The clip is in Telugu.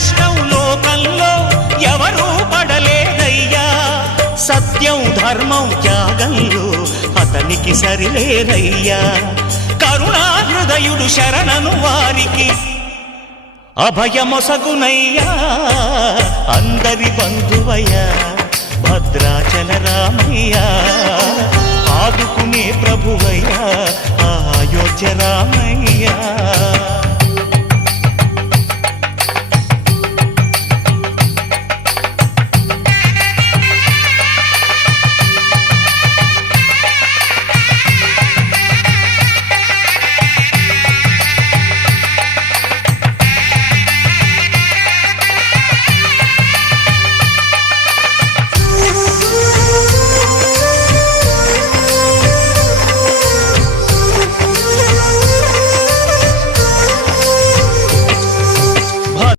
కష్టం లోకంలో ఎవరూ పడలేదయ్యా. సత్యం ధర్మం త్యాగంలో అతనికి సరిలేరయ్యా. కరుణా హృదయుడు శరణను వారికి అభయమొసగునయ్యా. అందరి బంధువయ్యా భద్రాచల రామయ్యా. ఆదుకునే ప్రభువయ్యా అయోధ్య రామయ్యా.